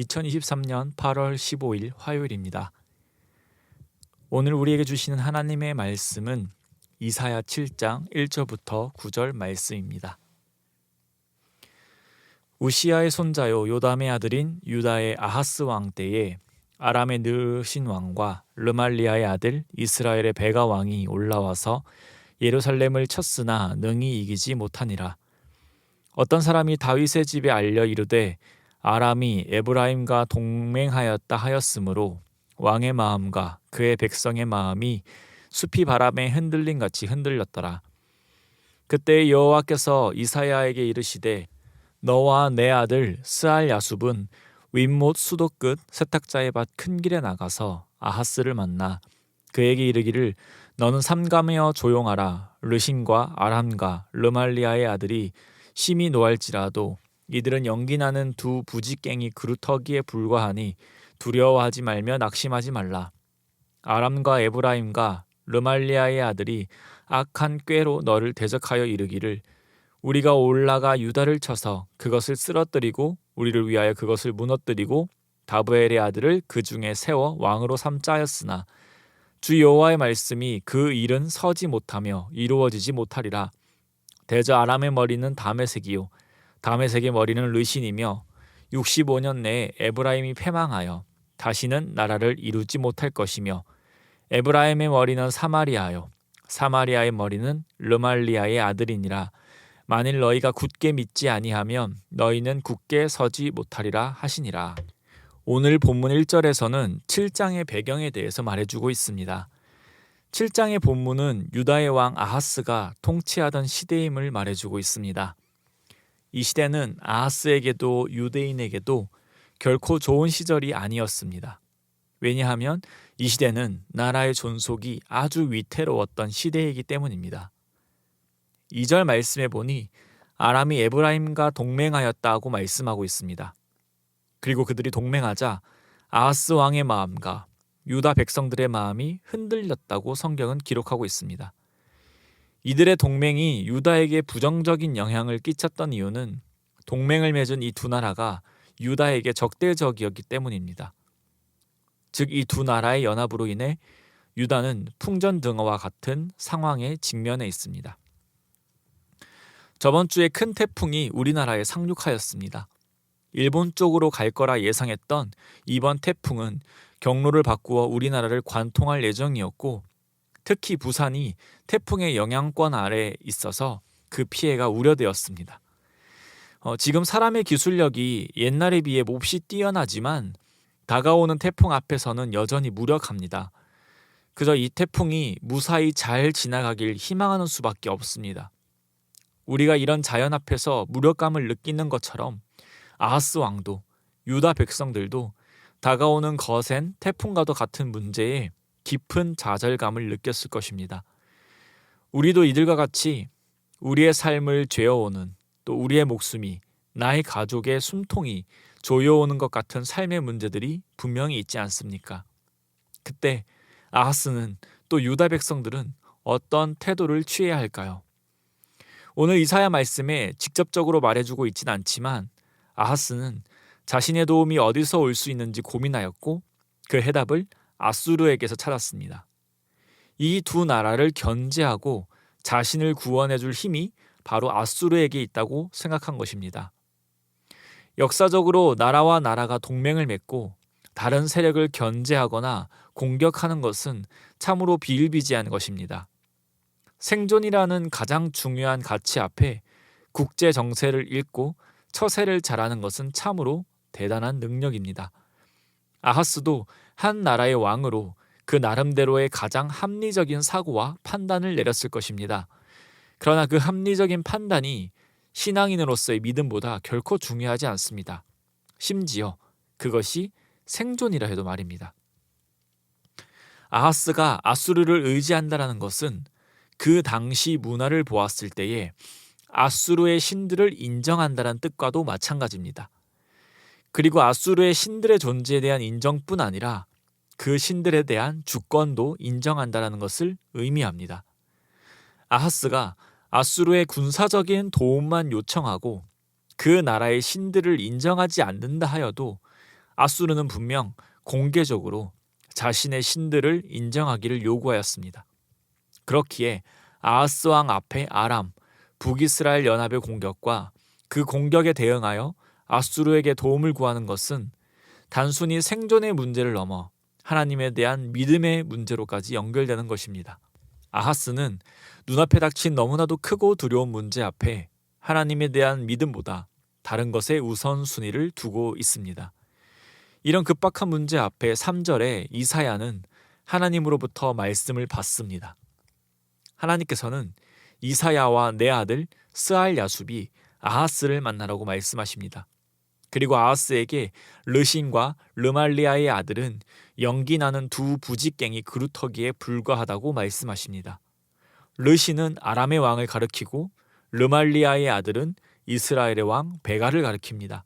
2023년 8월 15일 화요일입니다. 오늘 우리에게 주시는 하나님의 말씀은 이사야 7장 1절부터 9절 말씀입니다. 우시야의 손자요 요담의 아들인 유다의 아하스 왕 때에 아람의 느신 왕과 르말리아의 아들 이스라엘의 베가 왕이 올라와서 예루살렘을 쳤으나 능히 이기지 못하니라. 어떤 사람이 다윗의 집에 알려 이르되 아람이 에브라임과 동맹하였다 하였으므로 왕의 마음과 그의 백성의 마음이 숲이 바람에 흔들림 같이 흔들렸더라. 그때 여호와께서 이사야에게 이르시되 너와 내 아들 스알 야숲은 윗못 수도 끝 세탁자의 밭 큰 길에 나가서 아하스를 만나 그에게 이르기를 너는 삼가며 조용하라. 르신과 아람과 르말리아의 아들이 심히 노할지라도 이들은 연기나는 두 부지깽이 그루터기에 불과하니 두려워하지 말며 낙심하지 말라. 아람과 에브라임과 르말리아의 아들이 악한 꾀로 너를 대적하여 이르기를 우리가 올라가 유다를 쳐서 그것을 쓰러뜨리고 우리를 위하여 그것을 무너뜨리고 다브엘의 아들을 그 중에 세워 왕으로 삼자 하였으나 주 여호와의 말씀이 그 일은 서지 못하며 이루어지지 못하리라. 대저 아람의 머리는 다메섹이요 다메섹의 머리는 르신이며 65년 내에 에브라임이 패망하여 다시는 나라를 이루지 못할 것이며 에브라임의 머리는 사마리아요 사마리아의 머리는 르말리아의 아들이니라. 만일 너희가 굳게 믿지 아니하면 너희는 굳게 서지 못하리라 하시니라. 오늘 본문 1절에서는 7장의 배경에 대해서 말해주고 있습니다. 7장의 본문은 유다의 왕 아하스가 통치하던 시대임을 말해주고 있습니다. 이 시대는 아하스에게도 유대인에게도 결코 좋은 시절이 아니었습니다. 왜냐하면 이 시대는 나라의 존속이 아주 위태로웠던 시대이기 때문입니다. 2절 말씀에 보니 아람이 에브라임과 동맹하였다고 말씀하고 있습니다. 그리고 그들이 동맹하자 아하스 왕의 마음과 유다 백성들의 마음이 흔들렸다고 성경은 기록하고 있습니다. 이들의 동맹이 유다에게 부정적인 영향을 끼쳤던 이유는 동맹을 맺은 이 두 나라가 유다에게 적대적이었기 때문입니다. 즉 이 두 나라의 연합으로 인해 유다는 풍전등화와 같은 상황에 직면해 있습니다. 저번 주에 큰 태풍이 우리나라에 상륙하였습니다. 일본 쪽으로 갈 거라 예상했던 이번 태풍은 경로를 바꾸어 우리나라를 관통할 예정이었고 특히 부산이 태풍의 영향권 아래에 있어서 그 피해가 우려되었습니다. 지금 사람의 기술력이 옛날에 비해 몹시 뛰어나지만 다가오는 태풍 앞에서는 여전히 무력합니다. 그저 이 태풍이 무사히 잘 지나가길 희망하는 수밖에 없습니다. 우리가 이런 자연 앞에서 무력감을 느끼는 것처럼 아하스 왕도 유다 백성들도 다가오는 거센 태풍과도 같은 문제에 깊은 좌절감을 느꼈을 것입니다. 우리도 이들과 같이 우리의 삶을 죄어오는 또 우리의 목숨이 나의 가족의 숨통이 조여오는 것 같은 삶의 문제들이 분명히 있지 않습니까? 그때 아하스는 또 유다 백성들은 어떤 태도를 취해야 할까요? 오늘 이사야 말씀에 직접적으로 말해주고 있진 않지만 아하스는 자신의 도움이 어디서 올 수 있는지 고민하였고 그 해답을 아수르에게서 찾았습니다. 이 두 나라를 견제하고 자신을 구원해줄 힘이 바로 아수르에게 있다고 생각한 것입니다. 역사적으로 나라와 나라가 동맹을 맺고 다른 세력을 견제하거나 공격하는 것은 참으로 비일비재한 것입니다. 생존이라는 가장 중요한 가치 앞에 국제 정세를 읽고 처세를 잘하는 것은 참으로 대단한 능력입니다. 아하스도 한 나라의 왕으로 그 나름대로의 가장 합리적인 사고와 판단을 내렸을 것입니다. 그러나 그 합리적인 판단이 신앙인으로서의 믿음보다 결코 중요하지 않습니다. 심지어 그것이 생존이라 해도 말입니다. 아하스가 아수르를 의지한다는 것은 그 당시 문화를 보았을 때에 아수르의 신들을 인정한다는 뜻과도 마찬가지입니다. 그리고 아수르의 신들의 존재에 대한 인정뿐 아니라 그 신들에 대한 주권도 인정한다는 것을 의미합니다. 아하스가 아수르의 군사적인 도움만 요청하고 그 나라의 신들을 인정하지 않는다 하여도 아수르는 분명 공개적으로 자신의 신들을 인정하기를 요구하였습니다. 그렇기에 아하스 왕 앞에 아람, 북이스라엘 연합의 공격과 그 공격에 대응하여 아수르에게 도움을 구하는 것은 단순히 생존의 문제를 넘어 하나님에 대한 믿음의 문제로까지 연결되는 것입니다. 아하스는 눈앞에 닥친 너무나도 크고 두려운 문제 앞에 하나님에 대한 믿음보다 다른 것에 우선순위를 두고 있습니다. 이런 급박한 문제 앞에 3절에 이사야는 하나님으로부터 말씀을 받습니다. 하나님께서는 이사야와 내 아들 스알야숲이 아하스를 만나라고 말씀하십니다. 그리고 아하스에게 르신과 르말리아의 아들은 연기나는 두 부직갱이 그루터기에 불과하다고 말씀하십니다. 르신은 아람의 왕을 가리키고 르말리아의 아들은 이스라엘의 왕 베가를 가리킵니다.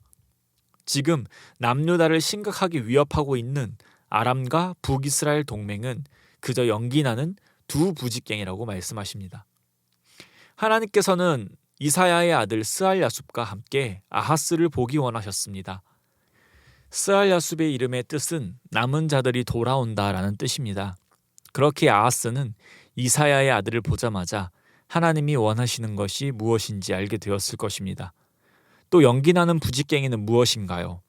지금 남유다를 심각하게 위협하고 있는 아람과 북이스라엘 동맹은 그저 연기나는 두 부직갱이라고 말씀하십니다. 하나님께서는 이사야의 아들 스알야숲과 함께 아하스를 보기 원하셨습니다. 스알야숲의 이름의 뜻은 남은 자들이 돌아온다라는 뜻입니다. 그렇게 아하스는 이사야의 아들을 보자마자 하나님이 원하시는 것이 무엇인지 알게 되었을 것입니다. 또 연기나는 부직갱이는 무엇인가요?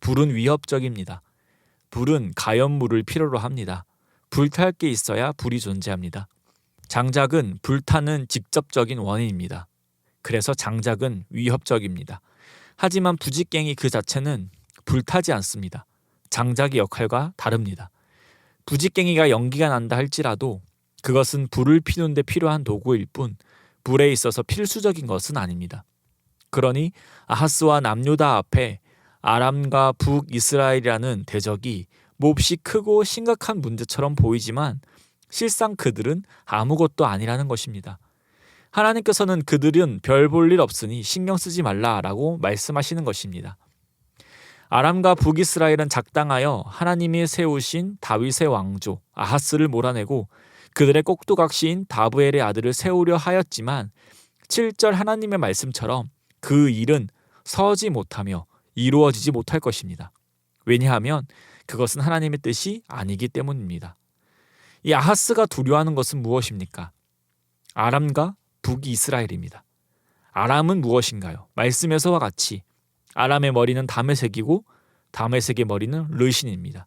불은 위협적입니다. 불은 가연물을 필요로 합니다. 불탈 게 있어야 불이 존재합니다. 장작은 불타는 직접적인 원인입니다. 그래서 장작은 위협적입니다. 하지만 부직갱이 그 자체는 불타지 않습니다. 장작의 역할과 다릅니다. 부직갱이가 연기가 난다 할지라도 그것은 불을 피우는 데 필요한 도구일 뿐 불에 있어서 필수적인 것은 아닙니다. 그러니 아하스와 남유다 앞에 아람과 북이스라엘이라는 대적이 몹시 크고 심각한 문제처럼 보이지만 실상 그들은 아무것도 아니라는 것입니다. 하나님께서는 그들은 별 볼 일 없으니 신경 쓰지 말라라고 말씀하시는 것입니다. 아람과 북이스라엘은 작당하여 하나님이 세우신 다윗의 왕조 아하스를 몰아내고 그들의 꼭두각시인 다브엘의 아들을 세우려 하였지만 7절 하나님의 말씀처럼 그 일은 서지 못하며 이루어지지 못할 것입니다. 왜냐하면 그것은 하나님의 뜻이 아니기 때문입니다. 이 아하스가 두려워하는 것은 무엇입니까? 아람과 북이스라엘입니다. 아람은 무엇인가요? 말씀에서와 같이 아람의 머리는 다메섹이고 다메섹의 머리는 르신입니다.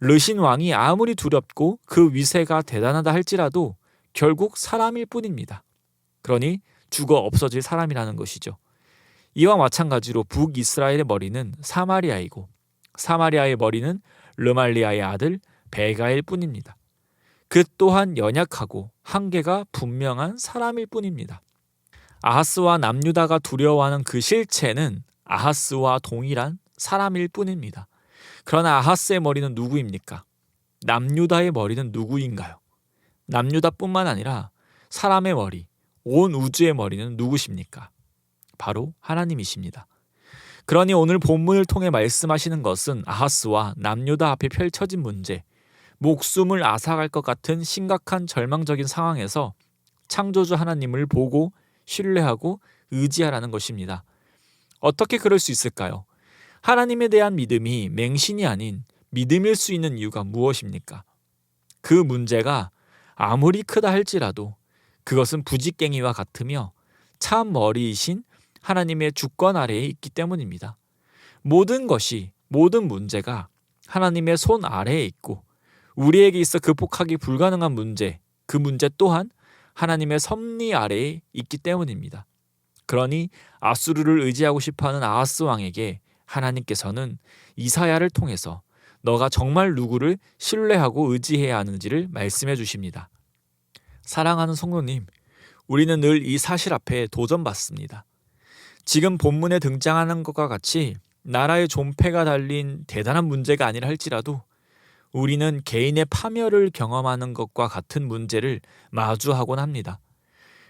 르신 왕이 아무리 두렵고 그 위세가 대단하다 할지라도 결국 사람일 뿐입니다. 그러니 죽어 없어질 사람이라는 것이죠. 이와 마찬가지로 북이스라엘의 머리는 사마리아이고 사마리아의 머리는 르말리아의 아들 베가일 뿐입니다. 그 또한 연약하고 한계가 분명한 사람일 뿐입니다. 아하스와 남유다가 두려워하는 그 실체는 아하스와 동일한 사람일 뿐입니다. 그러나 아하스의 머리는 누구입니까? 남유다의 머리는 누구인가요? 남유다뿐만 아니라 사람의 머리, 온 우주의 머리는 누구십니까? 바로 하나님이십니다. 그러니 오늘 본문을 통해 말씀하시는 것은 아하스와 남유다 앞에 펼쳐진 문제, 목숨을 앗아갈 것 같은 심각한 절망적인 상황에서 창조주 하나님을 보고 신뢰하고 의지하라는 것입니다. 어떻게 그럴 수 있을까요? 하나님에 대한 믿음이 맹신이 아닌 믿음일 수 있는 이유가 무엇입니까? 그 문제가 아무리 크다 할지라도 그것은 부직갱이와 같으며 참 머리이신 하나님의 주권 아래에 있기 때문입니다. 모든 것이, 모든 문제가 하나님의 손 아래에 있고 우리에게 있어 극복하기 불가능한 문제, 그 문제 또한 하나님의 섭리 아래에 있기 때문입니다. 그러니 아수르를 의지하고 싶어하는 아하스 왕에게 하나님께서는 이사야를 통해서 너가 정말 누구를 신뢰하고 의지해야 하는지를 말씀해 주십니다. 사랑하는 성도님, 우리는 늘 이 사실 앞에 도전받습니다. 지금 본문에 등장하는 것과 같이 나라의 존폐가 달린 대단한 문제가 아니라 할지라도 우리는 개인의 파멸을 경험하는 것과 같은 문제를 마주하곤 합니다.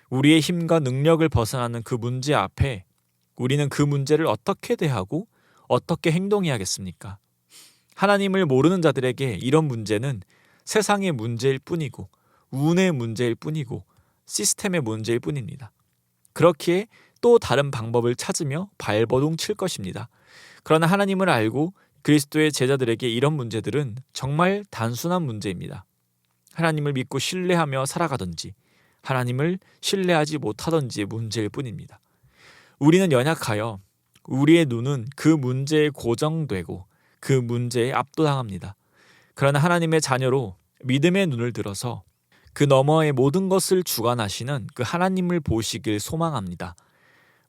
우리의 힘과 능력을 벗어나는 그 문제 앞에 우리는 그 문제를 어떻게 대하고 어떻게 행동해야겠습니까? 하나님을 모르는 자들에게 이런 문제는 세상의 문제일 뿐이고 운의 문제일 뿐이고 시스템의 문제일 뿐입니다. 그렇기에 또 다른 방법을 찾으며 발버둥 칠 것입니다. 그러나 하나님을 알고 그리스도의 제자들에게 이런 문제들은 정말 단순한 문제입니다. 하나님을 믿고 신뢰하며 살아가든지 하나님을 신뢰하지 못하든지의 문제일 뿐입니다. 우리는 연약하여 우리의 눈은 그 문제에 고정되고 그 문제에 압도당합니다. 그러나 하나님의 자녀로 믿음의 눈을 들어서 그 너머의 모든 것을 주관하시는 그 하나님을 보시길 소망합니다.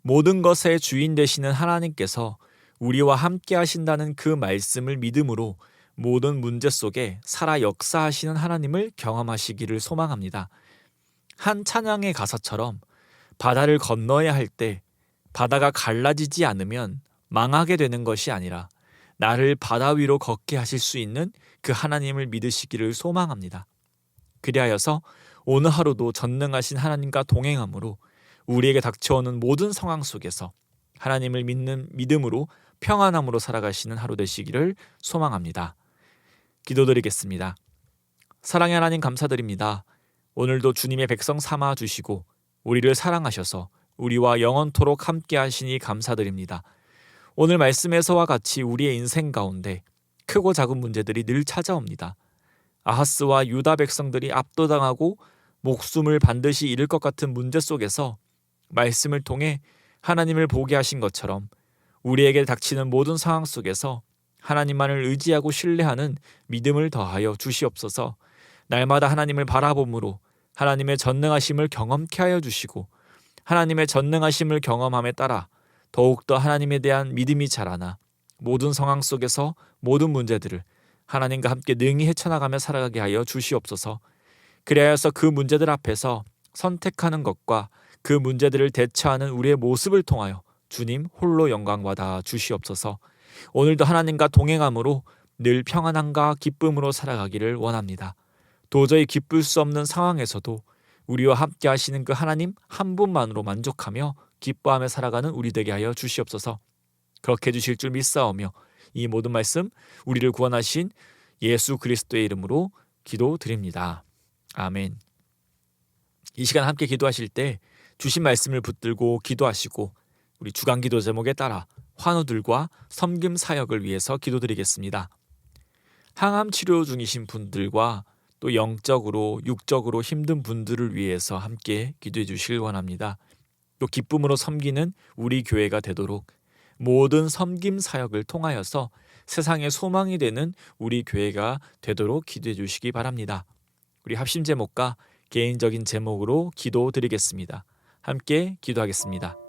모든 것의 주인 되시는 하나님께서 우리와 함께 하신다는 그 말씀을 믿음으로 모든 문제 속에 살아 역사하시는 하나님을 경험하시기를 소망합니다. 한 찬양의 가사처럼 바다를 건너야 할 때 바다가 갈라지지 않으면 망하게 되는 것이 아니라 나를 바다 위로 걷게 하실 수 있는 그 하나님을 믿으시기를 소망합니다. 그리하여서 오늘 하루도 전능하신 하나님과 동행함으로 우리에게 닥쳐오는 모든 상황 속에서 하나님을 믿는 믿음으로 평안함으로 살아가시는 하루 되시기를 소망합니다. 기도드리겠습니다. 사랑의 하나님 감사드립니다. 오늘도 주님의 백성 삼아 주시고 우리를 사랑하셔서 우리와 영원토록 함께 하시니 감사드립니다. 오늘 말씀에서와 같이 우리의 인생 가운데 크고 작은 문제들이 늘 찾아옵니다. 아하스와 유다 백성들이 압도당하고 목숨을 반드시 잃을 것 같은 문제 속에서 말씀을 통해 하나님을 보게 하신 것처럼 우리에게 닥치는 모든 상황 속에서 하나님만을 의지하고 신뢰하는 믿음을 더하여 주시옵소서. 날마다 하나님을 바라봄으로 하나님의 전능하심을 경험케 하여 주시고 하나님의 전능하심을 경험함에 따라 더욱더 하나님에 대한 믿음이 자라나 모든 상황 속에서 모든 문제들을 하나님과 함께 능히 헤쳐나가며 살아가게 하여 주시옵소서. 그리하여서 그 문제들 앞에서 선택하는 것과 그 문제들을 대처하는 우리의 모습을 통하여 주님 홀로 영광 받아 주시옵소서. 오늘도 하나님과 동행함으로 늘 평안함과 기쁨으로 살아가기를 원합니다. 도저히 기쁠 수 없는 상황에서도 우리와 함께 하시는 그 하나님 한 분만으로 만족하며 기뻐하며 살아가는 우리 되게 하여 주시옵소서. 그렇게 해주실 줄 믿사오며 이 모든 말씀 우리를 구원하신 예수 그리스도의 이름으로 기도드립니다. 아멘. 이 시간 함께 기도하실 때 주신 말씀을 붙들고 기도하시고 우리 주간 기도 제목에 따라 환우들과 섬김 사역을 위해서 기도드리겠습니다. 항암 치료 중이신 분들과 또 영적으로 육적으로 힘든 분들을 위해서 함께 기도해 주시길 원합니다. 또 기쁨으로 섬기는 우리 교회가 되도록 모든 섬김 사역을 통하여서 세상의 소망이 되는 우리 교회가 되도록 기도해 주시기 바랍니다. 우리 합심 제목과 개인적인 제목으로 기도드리겠습니다. 함께 기도하겠습니다.